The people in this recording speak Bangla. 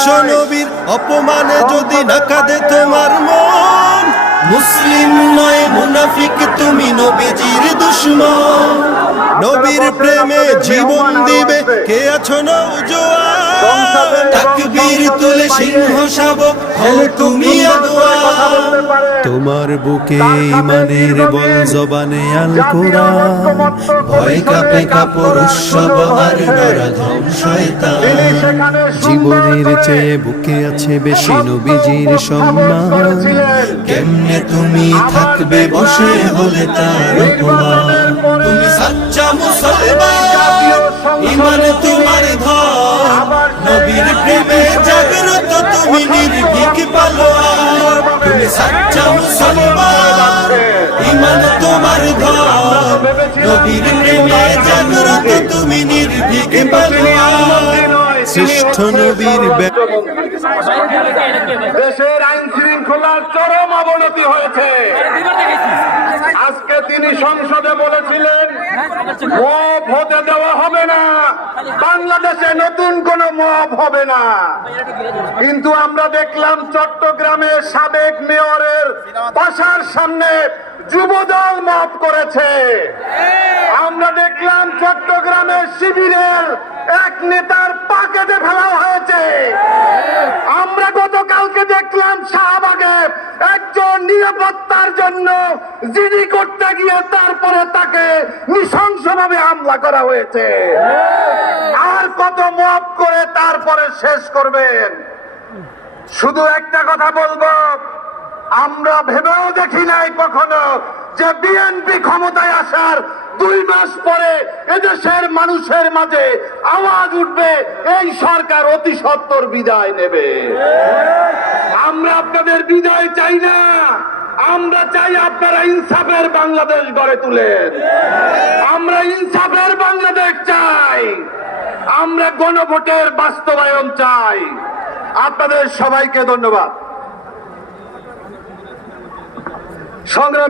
বিশ্ব নবীর অপমানে যদি না কাঁদে তোমার মন, মুসলিম নয় মুনাফিক তুমি নবীজির দুশমন। নবীর প্রেমে জীবন দিবে কে আছো নওজোয়ান, তাকবীর তুলে সিংহ শাবক হও তুমি আদওয়ান। তোমার বুকে ঈমানের বল জবানে আল কোরআন, ভয় কাঁপে কাপড় উৎসব আর নরধম শয়তান। জীবনের চেয়ে বুকে আছে বেশি নবীজির সম্মান, কেমনে তুমি থাকবে বসে হলে তার অপমান। তুমি সাচ্চা মুসলমান, ঈমান তোমার ধন, নবীর প্রেমে জাগ্রত তুমি নির্ভীক পালোয়ান। তুমি সাচ্চা মুসলমান, ঈমান তোমার ধন, নবীর প্রেমে জাগ্রত তুমি নির্ভীক পালোয়ান। শ্রেষ্ঠ নবীর দেশের আইন শৃঙ্খলার চরম অবনতি হয়েছে। আজকে তিনি সংসদে বলেছিলেন মব হতে দেওয়া হবে না, বাংলাদেশে নতুন কোন মব হবে না। কিন্তু আমরা দেখলাম চট্টগ্রামের সাবেক মেয়রের বাসার সামনে যুবদল মব করেছে। আমরা দেখলাম চট্টগ্রামের শিবিরের এক নেতার পা কেটে ফেলা হয়েছে। আমরা গতকালকে দেখলাম শাহবাগে একজন নিরাপত্তার জন্য জিডি করতে গিয়ে তারপরে তাকে নৃশংসভাবে হামলা করা হয়েছে। আর কত মব করে তারপরে শেষ করবেন? শুধু একটা কথা বলবো, আমরা ভেবেও দেখি নাই কখনো যে বিএনপি ক্ষমতায় আসার 2 মাস পরে এদেশের মানুষের মাঝে আওয়াজ উঠবে এই সরকার অতি সত্বর বিদায় নেবে। আমরা আপনাদের বিদায় চাই না, আমরা চাই আপনারা ইনসাফের বাংলাদেশ গড়ে তুলেন। আমরা ইনসাফের বাংলাদেশ চাই, আমরা গণভোটের বাস্তবায়ন চাই। আপনাদের সবাইকে ধন্যবাদ। সংগ্রাম